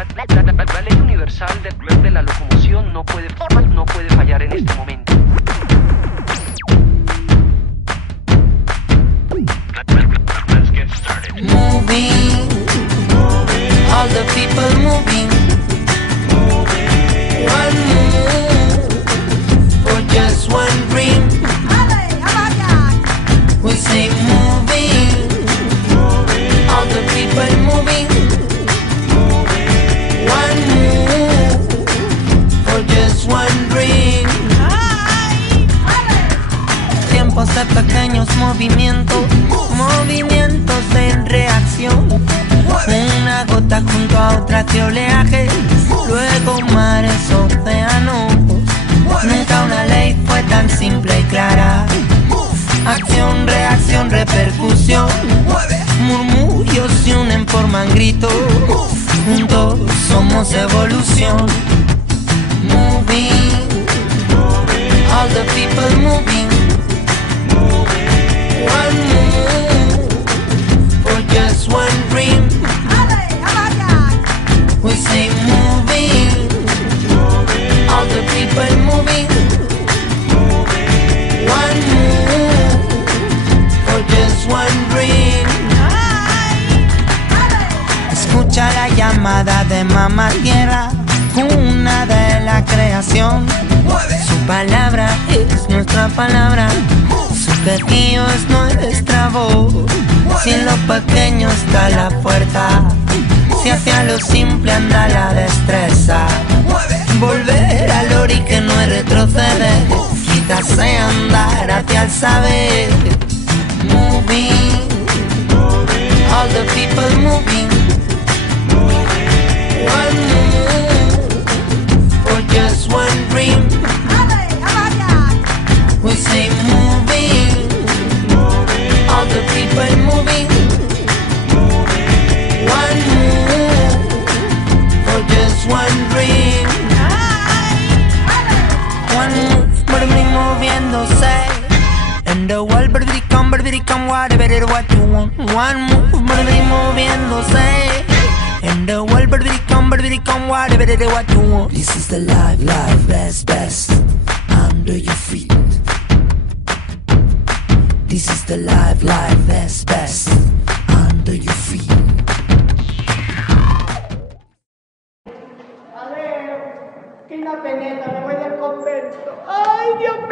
La ley universal de la locomoción no puede fallar en este momento. Let's get started. Moving, all the people moving. One move for just one dream. We say moving, all the people moving. One move for just one dream. Tiempos de pequeños movimientos, movimientos en reacción. Una gota junto a otra de oleajes, luego mares, océanos. Nunca una ley fue tan simple y clara. Acción, reacción, repercusión. Murmullos se unen, forman gritos. Juntos somos evolución. Moving, all the people moving. One move for just one dream. We say moving, all the people moving. One move for just one dream. Escucha la llamada de Mamá Tierra, cuna de la creación. Su palabra es nuestra palabra, su quejío es nuestra voz. Si en lo pequeño está la fuerza, si hacia lo simple anda la destreza. Volver al ori que no es retroceder, quizás sea andar hacia el saber. Moving, all the people moving. One move for just one dream. We say moving, all the people moving. One move for just one dream. One move, moving, moviéndose. And the world, come, whatever what you want. One move, moving, moviéndose. And the world, come, whatever what you want. This is the life, best, under your feet. This is the life, best, under your feet. A ver, que la peneta, me voy del convento. ¡Ay, Dios mío!